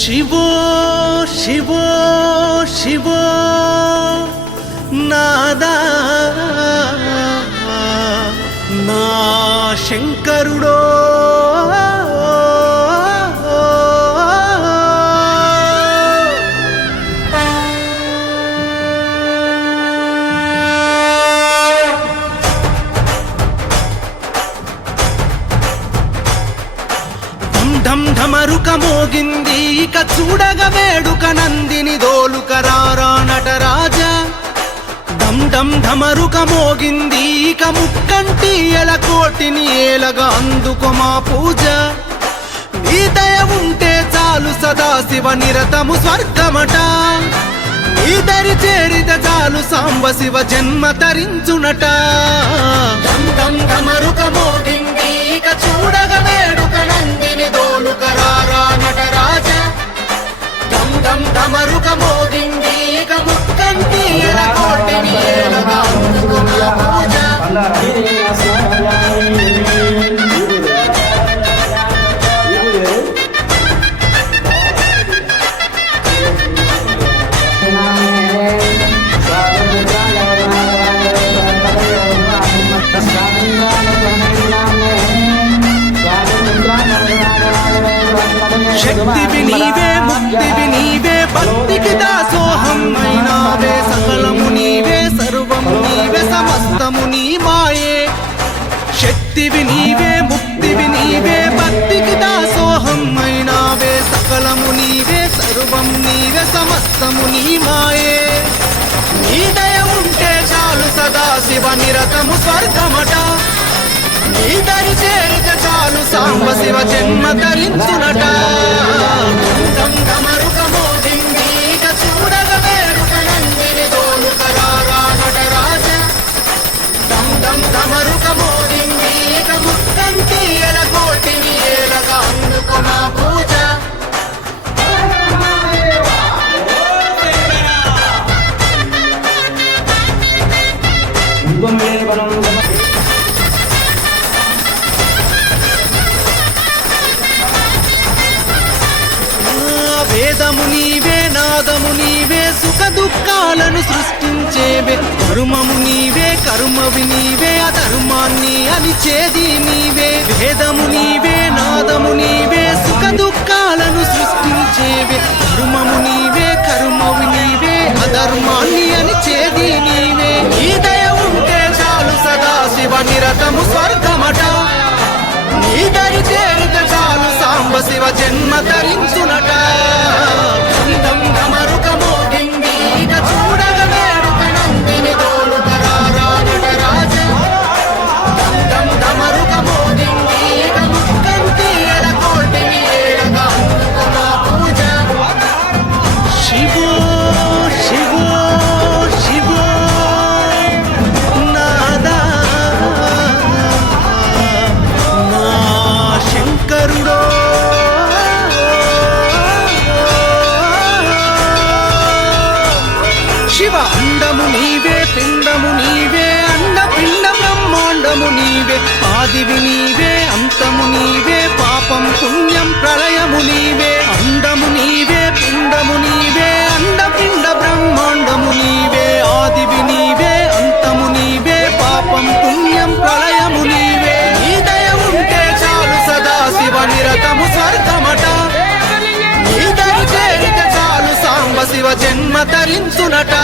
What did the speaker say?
శివో శివో శివో నాదా నా శంకరుడో ఢం ఢమరుక మోగింది ఇక చూడగ వేడుక నందిని దోలుకరారా నటరాజా. ఢం ఢం ఢమరుక మోగింది ఇక ముక్కంటి ఎల కోటిని ఏలగా అందుకో మా పూజ. నీ దయ ఉంటే చాలు సదాశివ నిరతము స్వర్గమట. నీ దరి చేరిత చాలు సాంబ శివ జన్మ తరించునట. ఢం ఢం ఢమరుక మోగింది ఇక చూడగ వేడుక నందిని దోలుకరారా నటరాజా. ఢం ఢం ఢమరుక మోగింది ఇక ముక్కంటి ఎల కోటిని ఏలగా అందుకో మా పూజ. శక్తివి నీవే ముక్తివి నీవే భక్తికి దాసోహం అయినావే. సకలము నీవే సర్వము నీవే సమస్తము నీ మాయే. శక్తివి నీవే ముక్తివి నీవే భక్తికి దాసోహం అయినావే. సకలము నీవే సర్వము నీవే సమస్తము నీ మాయే. నీ దయ ఉంటే చాలు సదాశివ నిరతము స్వర్గమట. నీ దరి చేరిత చాలు సాంబ శివ జన్మ ధరించునట. ఢం ఢమరుక మోగింది ఇక చూడగ వేడుక నందిని దోలుకరారా నటరాజా. ఢం ఢం ఢమరుక మోగింది ఇక ముక్కంటి ఎల కోటిని ఏలగా అందుకో మా పూజ. వేదము నీవే నాదము నీవే సుఖ దుఃఖాలను సృష్టించేవే. ధర్మము నీవే కర్మవి నీవే అధర్మాన్ని అనిచేది నీవే. వేదము నీవే నాదము నీవే సుఖ దుఃఖాలను సృష్టించేవే. ధర్మము నీవే కర్మవి నీవే అధర్మాన్ని అనిచేది నీవే. నీ దయ ఉంటే చాలు సదాశివ నిరతము స్వర్గమట. నీ దరి చేరిత చాలు సాంబ శివ జన్మ ధరించునట. ఢం ఢమరుక మోగింది ఇక చూడగ వేడుక నందిని దోలుకరారా నటరాజా. ఢం ఢం ఢమరుక మోగింది ఇక ముక్కంటి ఎల కోటిని ఏలగా అందుకో మా పూజ. శివో శివో శివో నాదా నా శంకరుడో. శివ అండము నీవే పిండము నీవే అండ పిండ బ్రహ్మాండము నీవే. ఆదివి నీవే అంతము నీవే పాపం పుణ్యం ప్రళయము నీవే. అండము నీవే పిండము నీవే అండ పిండ బ్రహ్మాండము నీవే. ఆదివి నీవే అంతము నీవే పాపం పుణ్యం ప్రళయము నీవే. నీ దయ ఉంటే చాలు సదాశివ నిరతము స్వర్గమట. నీ దరి చేరిత చాలు సాంబ శివ జన్మ ధరించునట.